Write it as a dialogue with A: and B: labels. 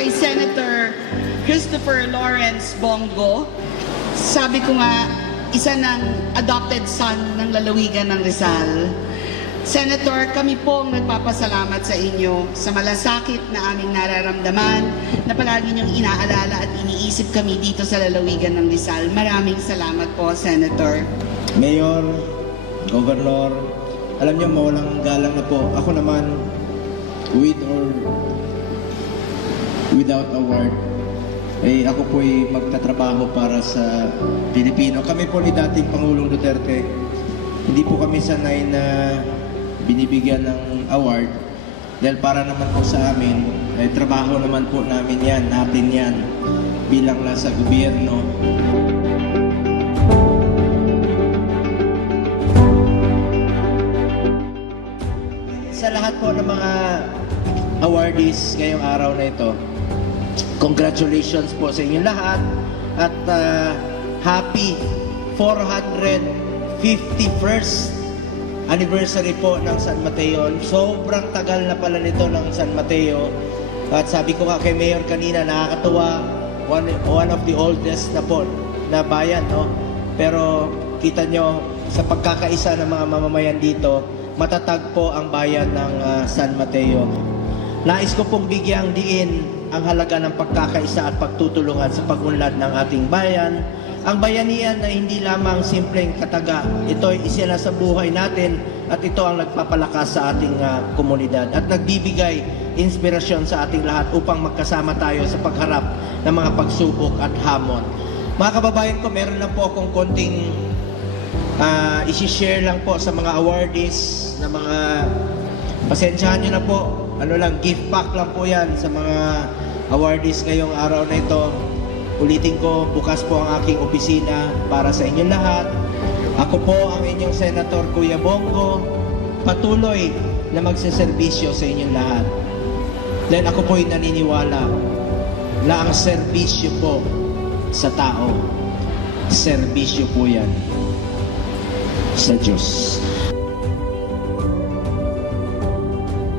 A: kay Senator Christopher Lawrence Bongo. Sabi ko nga, isa ng adopted son ng lalawigan ng Rizal. Senator, kami po ang nagpapasalamat sa inyo sa malasakit na aming nararamdaman na palagi niyong inaalala at iniisip kami dito sa lalawigan ng Rizal. Maraming salamat po, Senator.
B: Mayor, Governor, alam niyo mawalang galang na po. Ako naman, with or without award, eh ako po ay magtatrabaho para sa Pilipino. Kami po ni dating Pangulong Duterte, hindi po kami sanay na binibigyan ng award dahil para naman po sa amin, eh, trabaho naman po namin yan, natin yan bilang nasa gobyerno. Sa lahat po ng mga awardees ngayong araw na ito, congratulations po sa inyong lahat at ah, happy 451st anniversary po ng San Mateo. Sobrang tagal na pala nito ng San Mateo. At sabi ko nga kay Mayor kanina, nakakatuwa, one, one of the oldest na po na bayan, no? Pero kita nyo, sa pagkakaisa ng mga mamamayan dito, matatag po ang bayan ng ah, San Mateo. Nais ko pong bigyang diin ang halaga ng pagkakaisa at pagtutulungan sa pagunlad ng ating bayan. Ang bayanihan na hindi lamang simpleng kataga, ito ay isa na sa buhay natin at ito ang nagpapalakas sa ating ah, komunidad at nagbibigay inspirasyon sa ating lahat upang magkasama tayo sa pagharap ng mga pagsubok at hamon. Mga kababayan ko, meron lang po akong konting Ah, isi-share lang po sa mga awardees na mga pasensyahan nyo na po. Ano lang, gift pack lang po yan sa mga awardees ngayong araw na ito. Ulitin ko, bukas po ang aking opisina para sa inyong lahat. Ako po ang inyong Senator Kuya Bongo. Patuloy na magseserbisyo sa inyong lahat. Then ako po'y naniniwala na ang serbisyo po sa tao, serbisyo po yan sa Diyos.